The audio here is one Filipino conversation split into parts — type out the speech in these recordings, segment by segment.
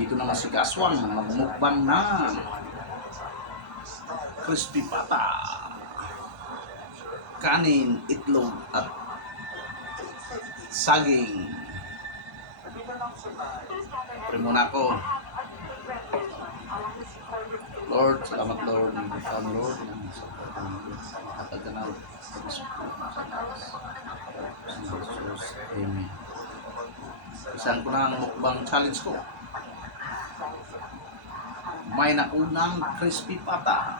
Dito naman si Kaswang magmukbang ng crispy pata, kanin, itlog at saging. Pray muna ako. Lord, salamat Lord. Ikaw Lord. Matag ka na. Amen. Isang ko na ang mukbang challenge ko. May naunang crispy pata.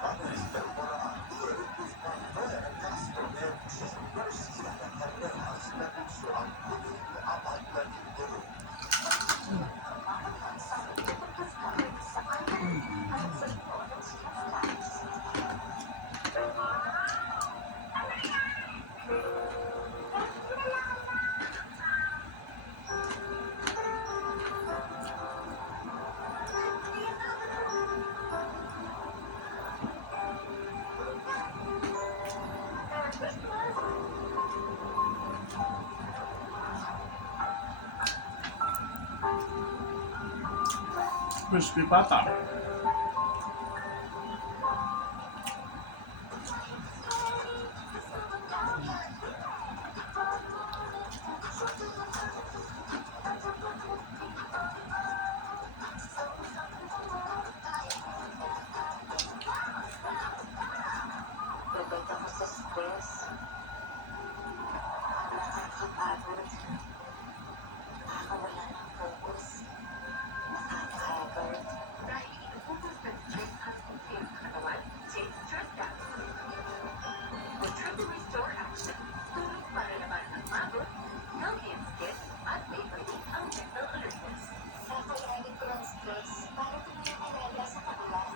Crispy pata. Bebenta ko sa stress. Nakakapagod. Nakakawala ng focus. Nakaka-haggard. Dahil ito-focus ng stress ang kumpir sa katawan, take stress back. With Triple Restore Action, tulong para naman ang magot, healthy and skin, at may balik ang mental alertness. Nakakailangan ko ng stress para tumingin ang enerhiya sa katawan.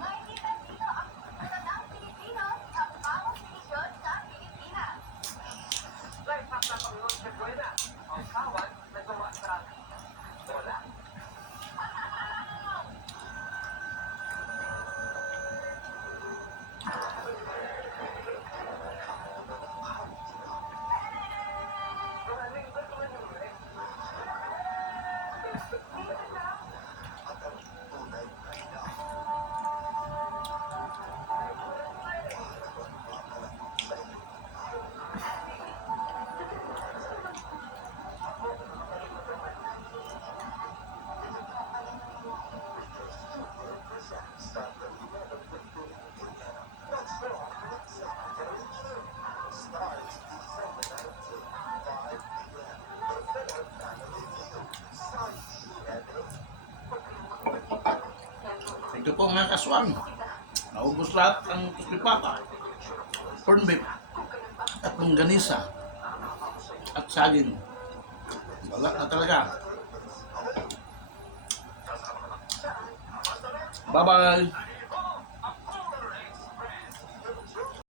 Makikita dito ang talagang Pilipino sa bawat desisyon sa Pilipinas. Ito po mga kaswang. Naubos lahat ang kuslipata, corn beef, at longganisa, at saging. Wala na talaga. Bye-bye!